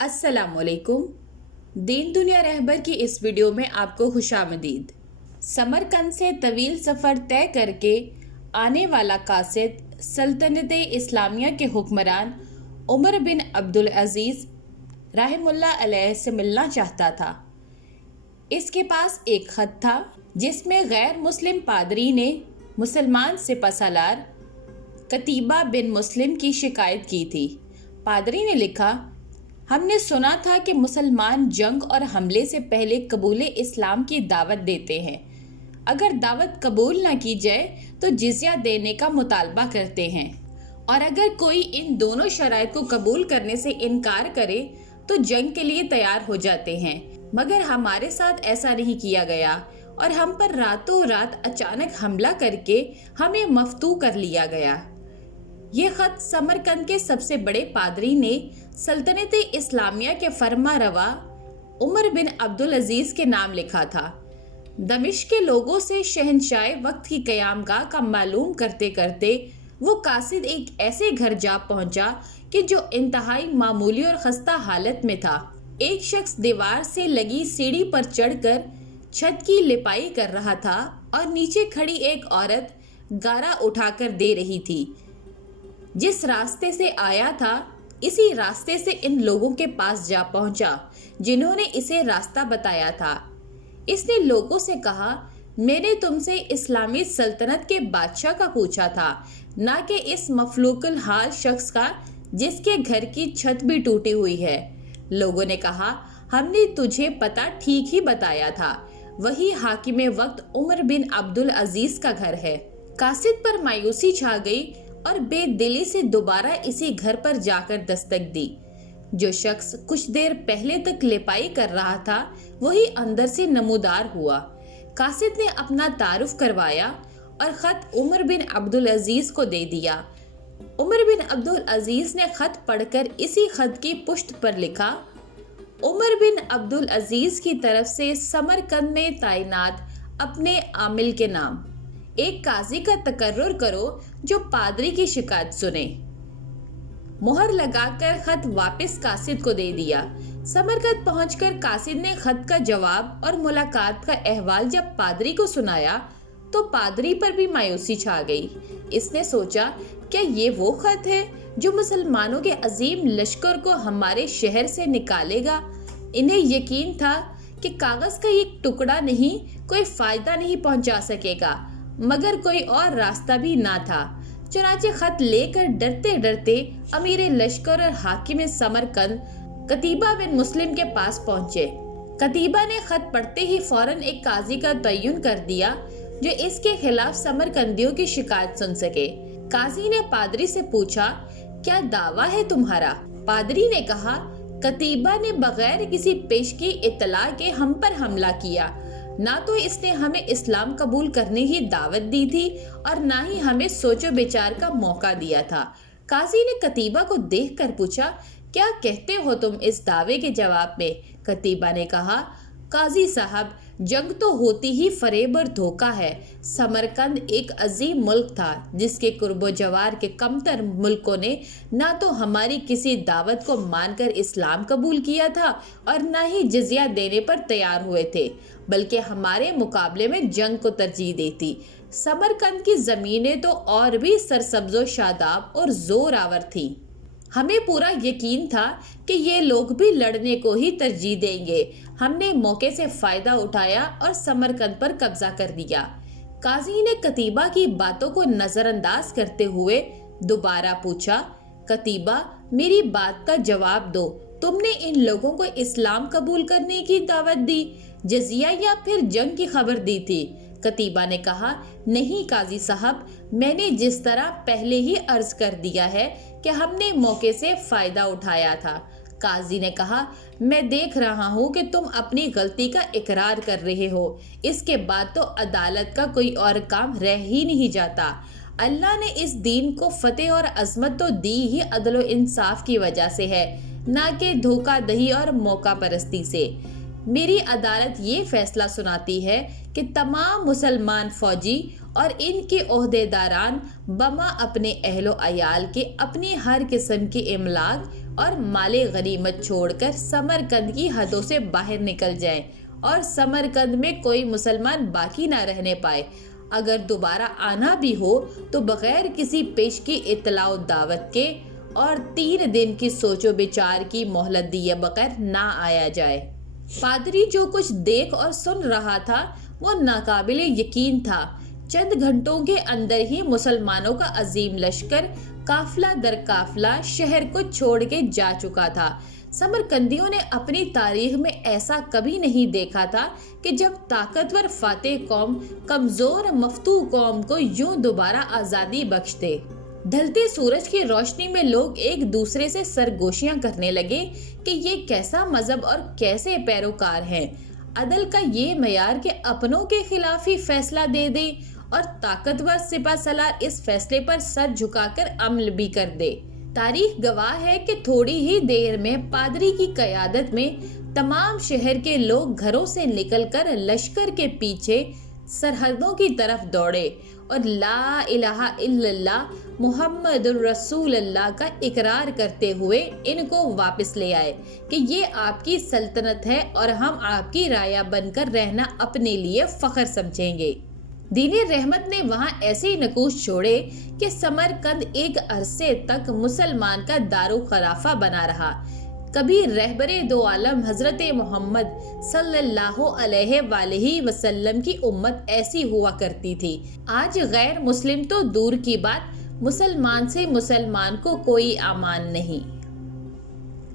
अस्सलाम वालेकुम। दीन दुनिया रहबर की इस वीडियो में आपको खुशामदीद। समरकंद से तवील सफ़र तय करके आने वाला कासिद सल्तनत इस्लामिया के हुक्मरान उमर बिन अब्दुल अज़ीज़ रहमुल्लाह अलैह से मिलना चाहता था। इसके पास एक ख़त था जिसमें गैर मुस्लिम पादरी ने मुसलमान सिपहसालार कतीबा बिन मुस्लिम की शिकायत की थी। पादरी ने लिखा, हमने सुना था कि मुसलमान जंग और हमले से पहले कबूल इस्लाम की दावत देते हैं। अगर दावत कबूल ना की जाए तो जिज़िया देने का मुतालबा करते हैं, और अगर कोई इन दोनों शराइत को कबूल करने से इनकार करे तो जंग के लिए तैयार हो जाते हैं। मगर हमारे साथ ऐसा नहीं किया गया और हम पर रातों रात अचानक हमला करके हमें मफ्तू कर लिया गया। ये ख़त समरकंद के सबसे बड़े पादरी ने सल्तनत इस्लामिया के फरमा रवा उमर बिन अब्दुल अजीज़ के नाम लिखा था। दमिश्क के लोगों से शहनशाह वक्त की क़यामगाह का मालूम करते करते वो कासिद एक ऐसे घर जा पहुंचा कि जो इंतहाई मामूली और खस्ता हालत में था। एक शख्स दीवार से लगी सीढ़ी पर चढ़कर छत की लिपाई कर रहा था और नीचे खड़ी एक औरत गारा उठाकर दे रही थी। जिस रास्ते से आया था इसी रास्ते से इन लोगों के पास जा पहुंचा जिन्होंने इसे रास्ता बताया था। इसने लोगों से कहा, मैंने तुमसे इस्लामी सल्तनत के बादशाह का पूछा था, ना कि इस मफलूकुल हाल शख्स का जिसके घर की छत भी टूटी हुई है। लोगों ने कहा, हमने तुझे पता ठीक ही बताया था, वही हाकिम वक्त उमर बिन अब्दुल अजीज़ का घर है। कासिद पर मायूसी छा गई और बेदिली से दोबारा इसी घर पर जाकर दस्तक दी। जो शख्स कुछ देर पहले तक लिपाई कर रहा था वही अंदर से नमूदार हुआ। कासिद ने अपना तारुफ करवाया और ख़त उमर बिन अब्दुल अजीज़ को दे दिया। उमर बिन अब्दुल अजीज़ ने ख़त पढ़कर इसी ख़त की पुष्ट पर लिखा, उमर बिन अब्दुल अजीज़ की तरफ से समरकंद में तैनात अपने आमिल के नाम एक काजी का तकर्रुर करो जो पादरी की शिकायत सुने। मोहर लगाकर खत वापस कासिद को दे दिया। समरकंद पहुंचकर कासिद ने खत का जवाब और मुलाकात का अहवाल जब पादरी को सुनाया तो पादरी पर भी मायूसी छा गई। इसने सोचा, क्या ये वो खत है जो मुसलमानों के अजीम लश्कर को हमारे शहर से निकालेगा? इन्हें यकीन था कि कागज का एक टुकड़ा नहीं कोई फायदा नहीं पहुंचा सकेगा, मगर कोई और रास्ता भी ना था। चुनाचे खत लेकर डरते डरते अमीर लश्कर और हाकिम समरकंद कतीबा बिन मुस्लिम के पास पहुंचे। कतीबा ने खत पढ़ते ही फौरन एक काजी का तयन कर दिया जो इसके खिलाफ समरकंदियों की शिकायत सुन सके। काजी ने पादरी से पूछा, क्या दावा है तुम्हारा? पादरी ने कहा, कतीबा ने बगैर किसी पेशगी इत्तला के हम पर हमला किया। ना तो इसने हमें इस्लाम कबूल करने की दावत दी थी और ना ही हमें सोचो विचार का मौका दिया था। काजी ने कतीबा को देखकर पूछा, क्या कहते हो तुम इस दावे के जवाब में? कतीबा ने कहा, काजी साहब, जंग तो होती ही फरेब और धोखा है। समरकंद एक अजीम मुल्क था जिसके कुर्बो जवार के कमतर मुल्कों ने ना तो हमारी किसी दावत को मानकर इस्लाम कबूल किया था और ना ही जिज़िया देने पर तैयार हुए थे, बल्कि हमारे मुकाबले में जंग को तरजीह देती। समरकंद की ज़मीनें तो और भी सरसब्ज़ो शादाब और ज़ोर आवर थीं। हमें पूरा यकीन था कि ये लोग भी लड़ने को ही तरजीह देंगे। हमने मौके से फ़ायदा उठाया और समरकंद पर कब्जा कर लिया। काजी ने कतीबा की बातों को नज़रअंदाज करते हुए दोबारा पूछा, कतीबा, मेरी बात का जवाब दो। तुमने इन लोगों को इस्लाम कबूल करने की दावत दी, जजिया या फिर जंग की खबर दी थी? कतीबा ने कहा, नहीं काजी साहब, मैंने जिस तरह पहले ही अर्ज कर दिया है कि हमने मौके से फ़ायदा उठाया था। काजी ने कहा, मैं देख रहा हूँ कि तुम अपनी गलती का इकरार कर रहे हो। इसके बाद तो अदालत का कोई और काम रह ही नहीं जाता। अल्लाह ने इस दीन को फतेह और अजमत तो दी ही अदल व इंसाफ की वजह से है, ना कि धोखा दही और मौका परस्ती से। میری عدالت یہ فیصلہ سناتی ہے کہ تمام مسلمان فوجی اور ان کے عہدیداران بما اپنے اہل و عیال کے اپنی ہر قسم کی املاک اور مال غنیمت چھوڑ کر سمرقند کی حدوں سے باہر نکل جائیں اور سمرقند میں کوئی مسلمان باقی نہ رہنے پائے۔ اگر دوبارہ آنا بھی ہو تو بغیر کسی پیش کی اطلاع و دعوت کے اور 3 دن کی سوچ و بچار کی مہلت دیے بغیر نہ آیا جائے۔ پادری جو کچھ دیکھ اور سن رہا تھا وہ ناقابل یقین تھا۔ چند گھنٹوں کے اندر ہی مسلمانوں کا عظیم لشکر قافلہ در قافلہ شہر کو چھوڑ کے جا چکا تھا۔ سمرقندیوں نے اپنی تاریخ میں ایسا کبھی نہیں دیکھا تھا کہ جب طاقتور فاتح قوم کمزور مفتوح قوم کو یوں دوبارہ آزادی بخش دے۔ ڈھلتے سورج کی روشنی میں لوگ ایک دوسرے سے سرگوشیاں کرنے لگے کہ یہ کیسا مذہب اور کیسے پیروکار ہیں۔ عدل کا یہ معیار کہ اپنوں کے خلاف ہی فیصلہ دے دے اور طاقتور سپہ سالار اس فیصلے پر سر جھکا کر عمل بھی کر دے۔ تاریخ گواہ ہے کہ تھوڑی ہی دیر میں پادری کی قیادت میں تمام شہر کے لوگ گھروں سے نکل کر لشکر کے پیچھے سرحدوں کی طرف دوڑے اور لا الہ الا اللہ محمد الرسول اللہ کا اقرار کرتے ہوئے ان کو واپس لے آئے کہ یہ آپ کی سلطنت ہے اور ہم آپ کی رعایا بن کر رہنا اپنے لیے فخر سمجھیں گے۔ دین رحمت نے وہاں ایسے نقوش چھوڑے کہ سمرقند ایک عرصے تک مسلمان کا دار و خلافہ بنا رہا۔ کبھی رہبر دو عالم حضرت محمد صلی اللہ علیہ وآلہ وسلم کی امت ایسی ہوا کرتی تھی۔ آج غیر مسلم تو دور کی بات، مسلمان سے مسلمان کو کوئی امان نہیں۔